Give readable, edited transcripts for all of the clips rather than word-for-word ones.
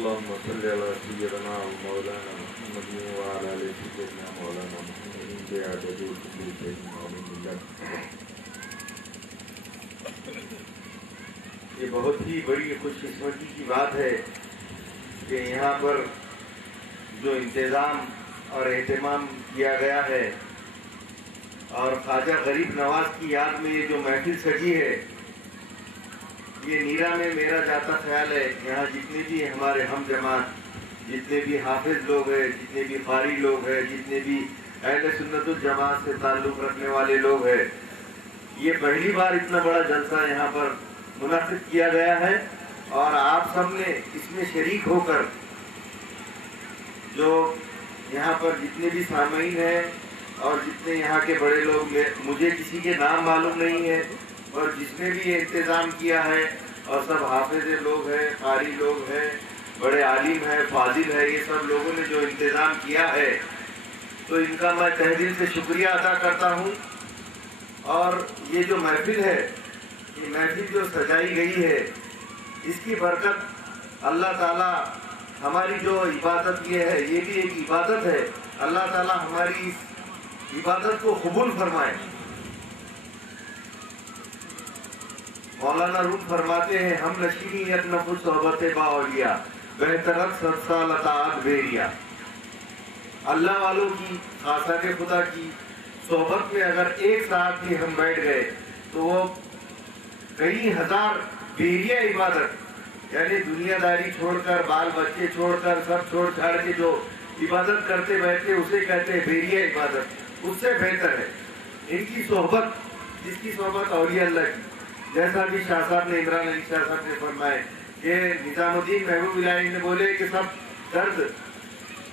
اللهم صل على سيدنا مولانا محمد وعلى آل سيدنا مولانا محمد بعدد كل شيء معلوم بالله۔ یہ بہت ہی بڑی خوش قسمتی کی بات ہے کہ یہاں پر جو انتظام اور اہتمام کیا گیا ہے اور خواجہ غریب نواز کی یاد میں یہ جو محفل سجی ہے، یہ نیرا میں میرا جاتا خیال ہے یہاں جتنے بھی ہمارے ہم جماعت، جتنے بھی حافظ لوگ ہیں، جتنے بھی قاری لوگ ہیں، جتنے بھی اہل سنت الجماعت سے تعلق رکھنے والے لوگ ہیں، یہ پہلی بار اتنا بڑا جلسہ یہاں پر منعقد کیا گیا ہے اور آپ سب نے اس میں شریک ہو کر جو یہاں پر جتنے بھی سامعین ہیں اور جتنے یہاں کے بڑے لوگ، مجھے کسی کے نام معلوم نہیں ہے، اور جس نے بھی یہ انتظام کیا ہے اور سب حافظ لوگ ہیں، قاری لوگ ہیں، بڑے عالم ہیں، فاضل ہیں، یہ سب لوگوں نے جو انتظام کیا ہے تو ان کا میں تہ دل سے شکریہ ادا کرتا ہوں۔ اور یہ جو محفل ہے، یہ محفل جو سجائی گئی ہے، اس کی برکت اللہ تعالیٰ ہماری جو عبادت یہ ہے، یہ بھی ایک عبادت ہے، اللہ تعالیٰ ہماری اس عبادت کو قبول فرمائے۔ مولانا روم فرماتے ہیں، ہم نشینی یک نفس صحبت با اولیاء بہترت صد سال اطاعت بیریا۔ اللہ والوں کی، خاصہ خدا کی صحبت میں اگر ایک ساتھ بھی ہم بیٹھ گئے تو وہ کئی ہزار بیریا عبادت، یعنی دنیا داری چھوڑ کر، بال بچے چھوڑ کر، سب چھوڑ چھاڑ کے جو عبادت کرتے بیٹھتے اسے کہتے ہیں بیریا عبادت، اس سے بہتر ہے ان کی صحبت، جس کی صحبت اولیاء اللہ کی، جیسا بھی شاہ صاحب نے، عمران علی شاہ صاحب نے فرمائے کہ نظام الدین محبوب الہی نے بولے کہ سب درد،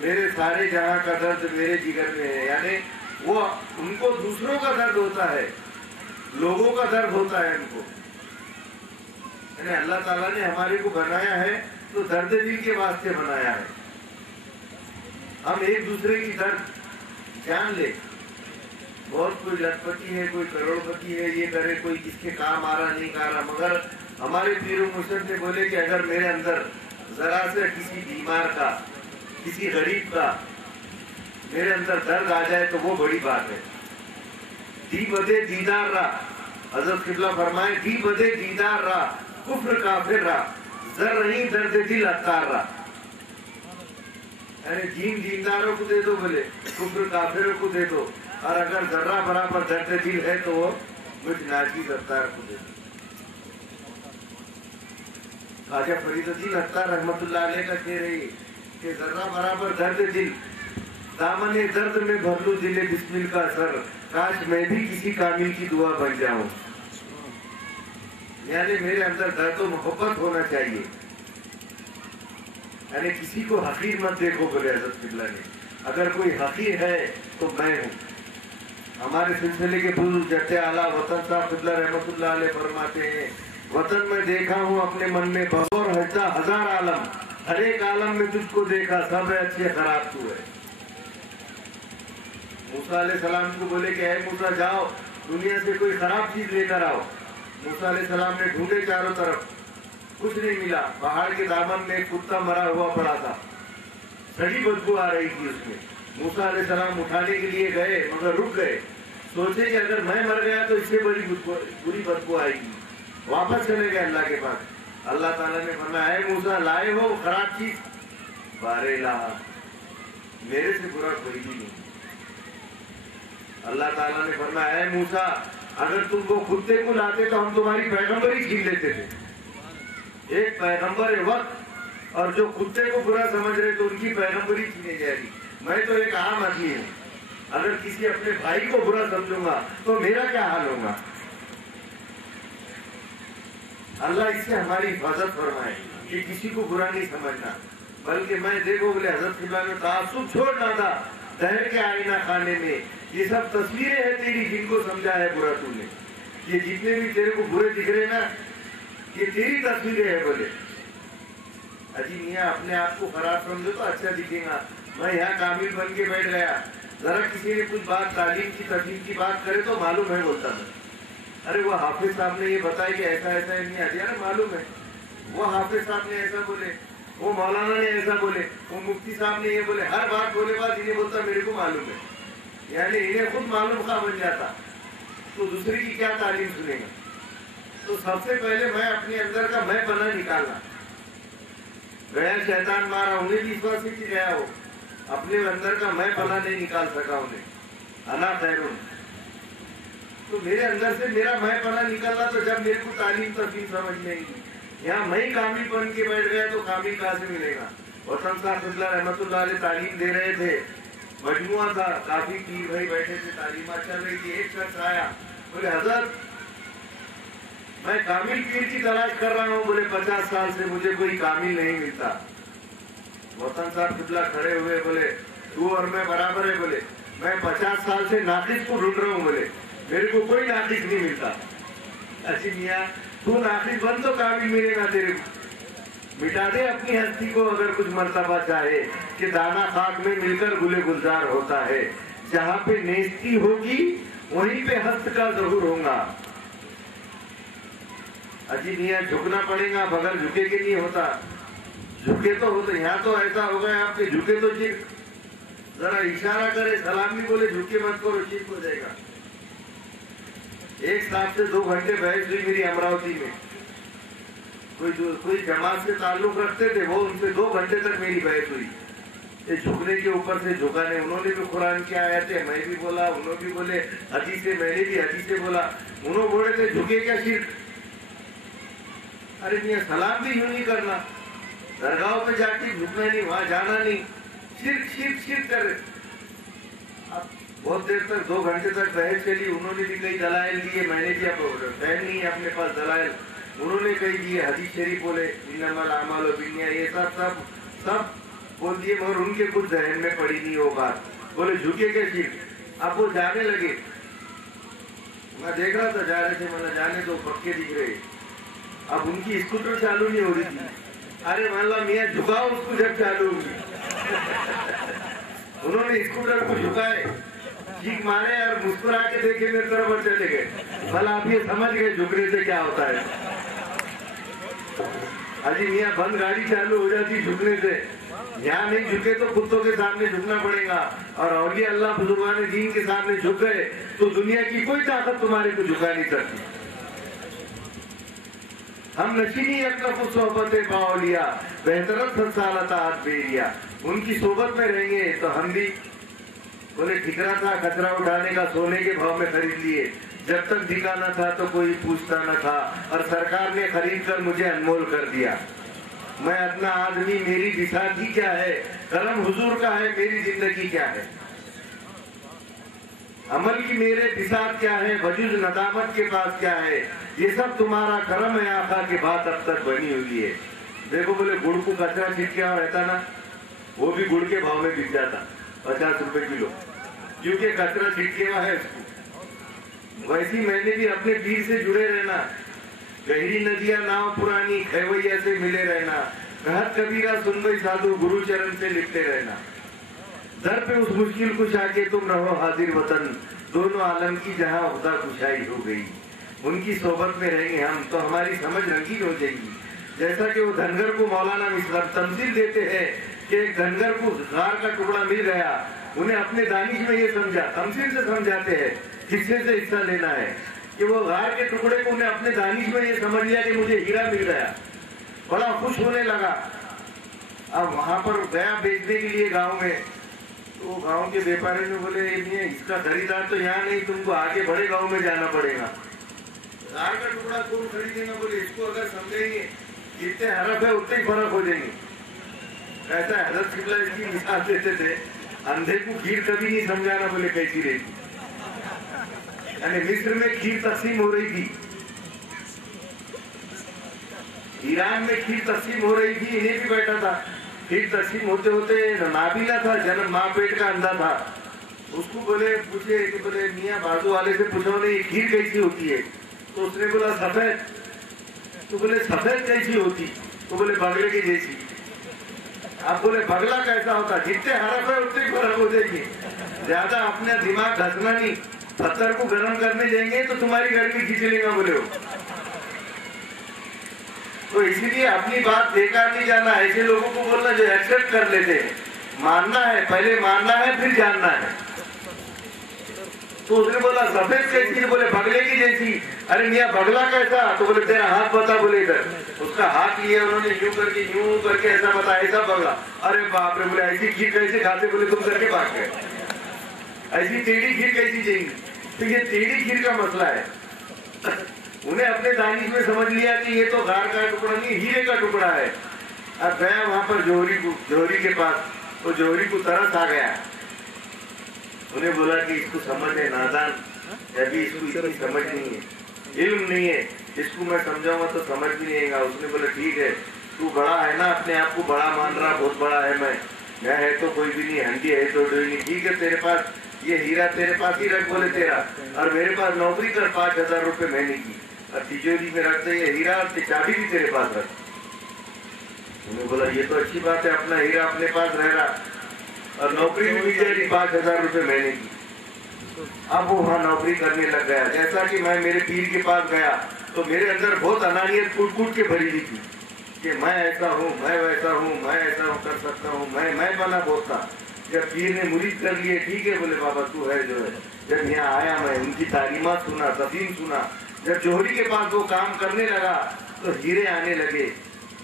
میرے سارے جہاں کا درد میرے جگر میں ہے، یعنی وہ ان کو دوسروں کا درد ہوتا ہے، لوگوں کا درد ہوتا ہے ان کو، یعنی اللہ تعالیٰ نے ہمارے کو بنایا ہے تو درد دل کے واسطے بنایا ہے، ہم ایک دوسرے کی درد جان لے۔ بہت کوئی لکھپتی ہے، کوئی کروڑ پتی ہے، یہ کرے، کوئی کس کے کام آ رہا نہیں آ رہا، مگر ہمارے پیر و مرشد نے بولے کہ اگر میرے اندر ذرا سے کسی بیمار کا، کسی غریب کا میرے اندر درد آ جائے تو وہ بڑی بات ہے۔ دی بدے دیدار را، حضرت قبلہ فرمائے، دی بدے دیدار را کفر کافر را زر نہیں درد دل اتار را، یعنی دین دینداروں کو دے دو، بولے کفر کافروں کو دے دو، اور اگر ذرہ برابر درد دل ہے تو وہ مجھ ناچیز اتار کو دے دو۔ خواجہ فرید الدین اتار رحمت اللہ علیہ کا کہہ رہی کہ ذرہ برابر درد دل، دامن درد میں بھر لوں دل بسمل کا سر، کاش میں بھی کسی کامل کی دعا بن جاؤں، یعنی میرے اندر درد و محبت ہونا چاہیے، یعنی کسی کو حقیر مت دیکھو، بولے حضرت قبلہ نے، اگر کوئی حقیر ہے تو میں ہوں۔ ہمارے سلسلے کے بزرگ جٹ اعلیٰ وطن صاحب قبلہ رحمت اللہ علیہ فرماتے ہیں، وطن میں دیکھا ہوں اپنے من میں بہور ہزار عالم، ہر ایک عالم میں تجھ کو دیکھا، سب اچھے خراب تو ہے۔ موسیٰ علیہ السلام کو بولے کہ اے موسیٰ جاؤ دنیا سے کوئی خراب چیز لے کر آؤ، موسیٰ علیہ السلام نے ڈھونڈے چاروں طرف، کچھ نہیں ملا، پہاڑ کے دامن میں ایک کتا مرا ہوا پڑا تھا، سڑی بدبو آ رہی تھی اس میں، موسیٰ علیہ السلام اٹھانے کے لیے گئے مگر رک گئے، سوچے کہ اگر میں مر گیا تو اس سے بری بدبو آئے گی، واپس چلے گئے اللہ کے پاس۔ اللہ تعالیٰ نے فرمایا، اے موسیٰ لائے ہو خراب چیز؟ بارے لا، میرے سے برا کوئی بھی نہیں۔ اللہ تعالیٰ نے فرمایا، اے موسیٰ اگر تم وہ کتے کو لاتے تو ہم تمہاری پیغمبری چھین لیتے تھے، ایک پیغمبر وقت اور جو کتے کو برا سمجھ رہے تو ان کی پیغمبری چھینے جائے گی، میں تو ایک عام آدمی ہوں، اگر کسی اپنے بھائی کو برا سمجھوں گا تو میرا کیا حال ہوگا۔ اللہ اس سے ہماری حفاظت فرمائے کہ کسی کو برا نہیں سمجھنا، بلکہ میں دیکھو بولے حضرت قبلہ نے تعصب چھوڑنا تھا، دہر کے آئینہ خانے میں یہ سب تصویریں ہیں تیری، جن کو سمجھا ہے برا تو نے، یہ جتنے بھی تیرے کو برے دکھ رہے نا یہ تیری تصویریں ہیں، بولے اجی میاں اپنے آپ کو خراب سمجھو تو اچھا دکھے گا، میں یہاں کامل بن کے بیٹھ گیا، ذرا کسی نے کچھ بات تعلیم کی تقسیم کی بات کرے تو معلوم ہے بولتا میں، ارے وہ حافظ صاحب نے یہ بتایا کہ ایسا ایسا نہیں آتی، ارے معلوم ہے، وہ حافظ صاحب نے ایسا بولے، وہ مولانا نے ایسا بولے، وہ مفتی صاحب نے یہ بولے، ہر بات بولے بعد انہیں بولتا میرے کو معلوم ہے، یعنی انہیں خود معلوم خواہ بن جاتا، تو دوسرے کی کیا تعلیم سنے گا؟ تو سب سے پہلے میں اپنے اندر کا میں پناہ نکالنا. گیا شیطان مارا، انہیں بھی اس بات سے گیا، ہو اپنے اندر کا میں پناہ نہیں نکال سکا انہیں. انا خیرون، تو میرے اندر سے میرا میں پناہ نکالنا، تو جب میرے کو تعلیم تفہیم سمجھ میں آئی، یہاں میں کامل بن کے بیٹھ گیا تو کامل کہاں سے ملے گا؟ وطن صاحب اللہ رحمۃ اللہ علیہ تعلیم دے رہے تھے، مجموعہ تھا، کافی پیر بھائی بیٹھے تھے، تعلیمات چل رہی تھی. ایک شخص آیا، بولے حضرت میں کامل پیر کی تلاش کر رہا ہوں، بولے 50 سال سے مجھے کوئی کامل نہیں ملتا. وطن صاحب قبلہ کھڑے ہوئے، بولے تو اور میں برابر ہے، بولے میں 50 سال سے ناقص کو ڈھونڈ رہا ہوں، بولے میرے کو کوئی ناقص نہیں ملتا. اچھی میاں تو ناقص بن تو کامل ملے گا تیرے کو. مٹا دے اپنی ہستی کو اگر کچھ مرتبہ چاہے، کہ دانا خاک میں مل کر گلے گلزار ہوتا ہے. جہاں پہ نیستی ہوگی وہیں پہ ہست کا ظہور ہوگا. اجی میاں جھکنا پڑے گا، بغیر جھکے کے نہیں ہوتا. جھکے تو ہوتے، یہاں تو ایسا ہو گیا آپ کے جھکے تو شرک، ذرا اشارہ کرے سلام بھی بولے جھکے مت کرو شرک ہو جائے گا. ایک صاحب سے 2 گھنٹے بحث ہوئی میری امراوتی میں، کوئی جماعت سے تعلق رکھتے تھے، وہ ان سے 2 گھنٹے تک میری بحث ہوئی. یہ جھکنے کے اوپر سے جھکانے، انہوں نے بھی قرآن کی آیتیں، میں بھی بولا، انہوں بھی بولے حدیثیں، میں نے بھی حدیثیں بولا. انہوں بولے تھے جھکے کیا شرک. ارے میاں سلام بھی یوں نہیں کرنا، درگاہوں پہ جا کے جھکنا نہیں، وہاں جانا نہیں، شرک شرک شرک کر رہے. اب بہت دیر تک 2 گھنٹے تک بحث چلی. انہوں نے بھی کئی دلائل دیے، میں نے بھی اب ٹائم نہیں ہے اپنے پاس دلائل. انہوں نے کئی دیے، حدیث شریف بولے انما الاعمال بالنیات، یہ سب بول دیے، مگر ان کے کچھ ذہن میں پڑی نہیں وہ بات. بولے جھکے کے شرک. اب وہ جانے لگے، میں دیکھ رہا تھا جا رہے تھے، میں جانے تو پکے دکھ رہے. اب ان کی اسکوٹر چالو نہیں ہو رہی تھی. ارے مان میاں جھکاؤ اس کو جب چالو ہوگی. انہوں نے اسکوٹر کو جھکائے، چیخ مارے اور مسکرا کے دیکھے میرے طرف اور چلے گئے. بھلا آپ یہ سمجھ گئے جھکنے سے کیا ہوتا ہے. اجی میاں بند گاڑی چالو ہو جاتی جھکنے سے. یہاں نہیں جھکے تو کتوں کے سامنے جھکنا پڑے گا، اور اولیاء اللہ بزرگان دین کے سامنے جھک گئے تو دنیا کی کوئی طاقت تمہارے کو جھکا نہیں سکتی. ہم نشینی اکنف صحبت باولیاء بہترت سالتات بیریا. ان کی صحبت میں رہیں گے تو ہم بھی، بولے ٹھکرا تھا کچرا اٹھانے کا، سونے کے بھاؤ میں خرید لیے. جب تک ٹھکانا تھا تو کوئی پوچھتا نہ تھا، اور سرکار نے خرید کر مجھے انمول کر دیا. میں اپنا آدمی، میری بساتی کیا ہے، کرم حضور کا ہے، میری زندگی کیا ہے. عمل کی میرے بساط کیا ہے، وجود ندامت کے پاس کیا ہے. یہ سب تمہارا کرم ہے آقا کے بات اب تک بنی ہوئی ہے. دیکھو بولے گڑ کو کچرا چھٹکیا رہتا نا، وہ بھی گڑ کے بھاؤ میں بک جاتا 50 روپے کلو، کیونکہ کچرا چھٹکے ہوا ہے اس کو. ویسی میں نے بھی اپنے پیر سے جڑے رہنا. گہری ندیاں ناؤ پرانی، کھیویا سے ملے رہنا. کہت کبیرہ سن بھائی سادھو، گرو چرن سے لپٹے رہنا. در پہ اس مشکل کشا کے تم رہو حاضر وطن، دونوں عالم کی جہاں خدا کشائی ہو گئی. ان کی صحبت میں رہیں گے ہم تو ہماری سمجھ رنگین ہو جائے گی. جیسا کہ وہ دھنگر کو مولانا مصرف تمثیل دیتے ہیں کہ ایک دھنگر کو غار کا ٹکڑا مل گیا، انہیں اپنے دانش میں یہ سمجھا، تمثیل سے سمجھاتے ہیں حصے سے حصہ لینا ہے، کہ وہ غار کے ٹکڑے کو انہیں اپنے دانش میں یہ سمجھ لیا کہ مجھے ہیرا مل گیا. بڑا خوش ہونے لگا. اب وہاں پر گیا بیچنے کے لیے گاؤں میں، تو گاؤں کے بیپاری نے بولے اس کا خریدار تو یہاں نہیں، تم کو آگے بڑے گاؤں میں جانا پڑے گا. غار کا ٹکڑا کون خریدے گا؟ بولے اس کو اگر سمجھیں گے جتنے حرف ہے اتنے ہی فرق ہو جائیں گے. ایسا حضرت قبلہ اس کی مثال دیتے تھے، اندھے کو کھیر کبھی نہیں سمجھانا، بولے کیسی رہی تھی. یعنی مصر میں کھیر تقسیم ہو رہی تھی، ایران میں کھیر تقسیم ہو رہی تھی، انہیں بھی بیٹھا تھا. کھیر تقسیم ہوتے ہوتے نابینا تھا، جنم ماں پیٹ کا اندھا تھا. اس کو بولے پوچھے کہ بولے میاں بازو والے سے پوچھو نہیں یہ کھیر کیسی ہوتی ہے؟ تو اس نے بولا سفید. تو بولے سفید کیسی ہوتی؟ تو بولے بگلے کی جیسی. اب بولے بگلا کیسا ہوتا؟ جتنے حرف ہے اتنے فرق ہو جائے گی. زیادہ اپنا دماغ گھسنا نہیں. پتھر کو گرم کرنے جائیں گے تو تمہاری گرمی کھینچ لے گا. بولے ہو تو اسی لیے اپنی بات بیکار نہیں جانا، ایسے لوگوں کو بولنا جو ایکسپٹ کر لیتے ہیں، ماننا ہے، پہلے ماننا ہے پھر جاننا ہے۔ تو اس نے بولا سفید کیسی؟ بولے بگلے کی جیسی۔ ارے میاں بگلا کیسا؟ تو بولے تیرا ہاتھ بتا، بولے ادھر۔ اس کا ہاتھ لیا انہوں نے، یوں کر کے ایسا بتا، ایسا بگلا۔ ارے باپ رے، بولے ایسی کھیر کیسے کھاتے؟ بولے تم کر کے بھاگ گئے، ایسی ٹیڑھی کھیر کیسی چاہیے؟ تو یہ ٹیڑھی کھیر کا مسئلہ ہے۔ انہیں اپنے دانش میں سمجھ لیا کہ یہ تو غار کا ٹکڑا نہیں، ہیرے کا ٹکڑا ہے۔ اب گیا وہاں پر جوہری کے پاس، تو جوہری کو ترس آ گیا۔ انہیں بولا کہ اس کو سمجھ ہے، نادان، ابھی اس کو اتنی سمجھ نہیں ہے، علم نہیں ہے، اس کو میں سمجھاؤں گا تو سمجھ بھی نہیں گا۔ اس نے بولا ٹھیک ہے، تو بڑا ہے نا، اپنے آپ کو بڑا مان رہا، بہت بڑا ہے، میں ہے تو کوئی بھی نہیں، ہنڈی ہے تو ڈوئی نہیں، ٹھیک ہے تیرے پاس یہ ہیرا تیرے پاس ہی رکھ، بولے تیرا، اور میرے پاس نوکری کر 5,000 روپے مہینے کی، اور تجوری میں رکھتے یہ ہیرا، اور چابی بھی تیرے پاس رکھ۔ انہوں نے بولا یہ تو اچھی بات ہے، اپنا ہیرا اپنے پاس رہ رہا اور نوکری بھی مل جائے گی 5,000 روپے مہینے کی۔ اب وہ وہاں نوکری کرنے لگ گیا۔ جیسا کہ میں میرے پیر کے پاس گیا تو میرے اندر بہت انانیت کوٹ کوٹ کے بھری ہوئی تھی کہ میں ایسا ہوں، میں ویسا ہوں، میں ایسا کر سکتا ہوں، میں بنا بہت تھا۔ جب پیر نے مرید کر لیے، ٹھیک ہے بولے بابا تو ہے جو ہے۔ جب یہاں آیا میں ان کی تعلیمات سنا، تفہیم سنا، جب جوہری کے پاس وہ کام کرنے لگا تو ہیرے آنے لگے،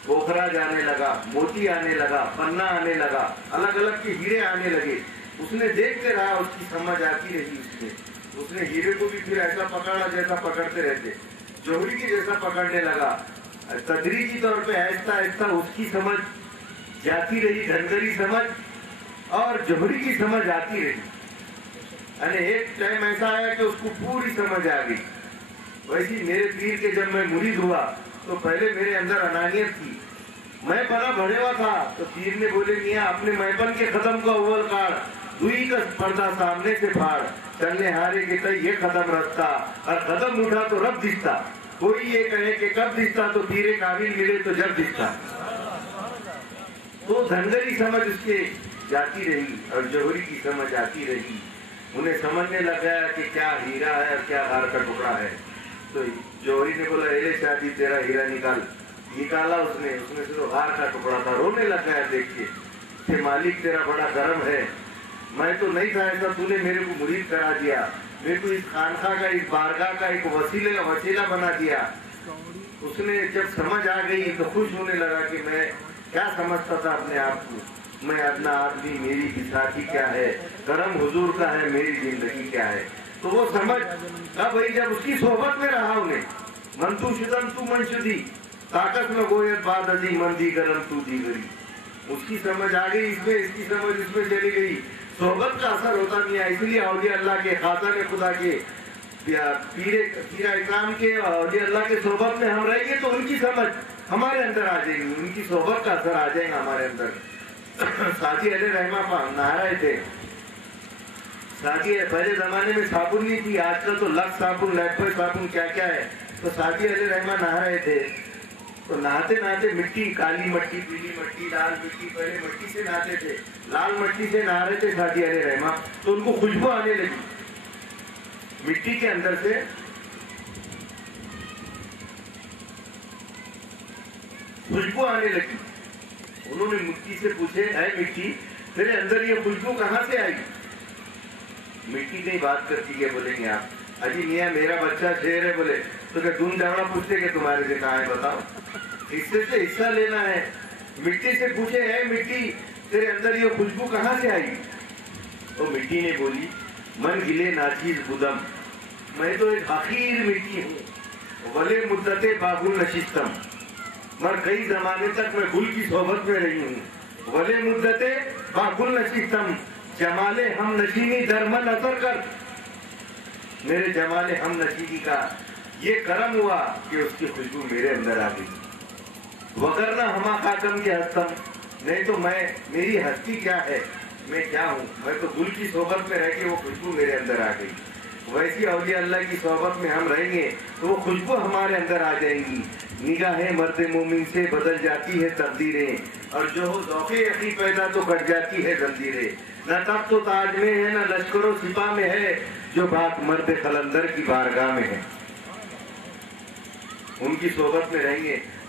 پوکھرا جانے لگا، موتی آنے لگا، پنا آنے لگا، الگ الگ کے ہیرے آنے لگے۔ اس نے دیکھتے رہا، اس کی سمجھ آتی رہی۔ اس نے ہیرے کو بھی پھر ایسا پکڑا جیسا پکڑتے رہتے، جوہری کی جیسا پکڑنے لگا۔ تدریجی طور پہ آہستہ آہستہ اس کی سمجھ جاتی رہی، دھنگری سمجھ، اور جوہری کی سمجھ آتی رہی۔ یعنی ایک ٹائم ایسا آیا کہ اس کو پوری سمجھ آ گئی۔ ویسی میرے پیر کے جب میں مرید ہوا تو پہلے میرے اندر انانیت تھی، میں بڑا بڑھے ہوا تھا۔ تو پیر نے بولے میاں اپنے میپن کے قدم کو اول کاڑ، دوئی کا پردہ سامنے سے پھاڑ، چلنے ہارے کے تئیں یہ قدم رکھتا، اور قدم اٹھا تو رب دکھتا۔ کوئی یہ کہے کہ کب دکھتا، تو پیر کامل ملے تو جب دکھتا۔ تو دھنگری سمجھ اس کے جاتی رہی اور جوہری کی سمجھ آتی رہی۔ انہیں سمجھنے لگ گیا کہ کیا ہیرا ہے اور کیا غار کا ٹکڑا ہے۔ تو جوہری نے بولا اے شادی تیرا ہیرا نکال۔ نکالا اس نے صرف غار کا ٹکڑا تھا۔ رونے لگ گیا دیکھ کے کہ مالک تیرا بڑا کرم ہے، میں تو نہیں تھا ایسا، تو نے میرے کو مرید کرا دیا، میرے کو اس خانقاہ کا، اس بارگاہ کا ایک وسیلہ بنا دیا۔ اس نے جب سمجھ آ گئی تو خوش ہونے لگا کہ میں کیا سمجھتا تھا اپنے آپ کو، میں اپنا آدمی، میری بساتی کیا ہے، کرم حضور کا ہے، میری زندگی کیا ہے۔ تو وہ سمجھ اب بھائی جب اس کی صحبت میں رہا، انہیں من تو شدم تو من شدی، طاقت میں گویت بعد ازی من دی گرم تو دی گری۔ اس کی سمجھ آ گئی، اس کی سمجھ اس میں چلی گئی۔ صحبت کا اثر ہوتا نہیں ہے، اس لیے اولیاء اللہ کے، خاتم خدا کے، پیر اکرام کے، اولیاء اللہ کے صحبت میں ہم رہیں گے تو ان کی سمجھ ہمارے اندر آ جائے گی، ان کی صحبت کا اثر آ جائے گا ہمارے اندر۔ ساجی علیہ رحمہ نہا رہے تھے، ساجی پہلے زمانے میں صابن نہیں تھی، آج کل تو لکس صابن، لیپوئی صابن، کیا کیا ہے۔ تو ساجی علیہ رحمہ نہا رہے تھے، تو نہاتے نہاتے مٹی، کالی مٹی، پیلی مٹی، لال مٹی، پہلے مٹی سے نہاتے تھے، لال مٹی سے نہا رہے تھے ساجی علیہ رحمہ، تو ان کو خوشبو آنے لگی مٹی کے اندر سے۔ خوشبو آنے لگی۔ انہوں نے مٹی سے پوچھے اے مٹی تیرے اندر یہ خوشبو کہاں سے آئی؟ مٹی نہیں بات کرتی ہے، بولیں گے آپ اجی میاں میرا بچہ شیر ہے، بولے تو کیا دون جاوڑا پوچھتے کہ تمہارے سے کہاں ہے بتاؤ، حصے سے حصہ لینا ہے۔ مٹی سے پوچھے اے مٹی تیرے اندر یہ خوشبو کہاں سے آئی؟ تو مٹی نے بولی من گلے ناچیز بدم، میں تو ایک حقیر مٹی ہوں، ولے مدت باغل نشستم، مگر کئی زمانے تک میں گل کی صحبت میں رہی ہوں، ولے مدت باغل نشستم، جمال ہم نشینی درمن اثر کر، میرے جمال ہم نشینی کا یہ کرم ہوا کہ اس کی خوشبو میرے اندر آ گئی، وگرنہ ہما خاتم کے ہستم، نہیں تو میری ہستی کیا ہے، میں کیا ہوں، میں تو گل کی صحبت میں رہ کے وہ خوشبو میرے اندر آ گئی۔ ویسی اولیاء اللہ کی صحبت میں ہم رہیں گے تو وہ خوشبو ہمارے اندر آ جائیں گی۔ نگاہیں مرد مومن سے بدل جاتی ہے تقدیریں، اور جو ہو ذوق یقین پیدا تو کٹ جاتی ہے زنجیریں، نہ تخت و تاج میں ہے نہ لشکر و سپاہ میں ہے، جو بات مرد قلندر کی بارگاہ میں ہے۔ ان کی صحبت میں رہیں گے،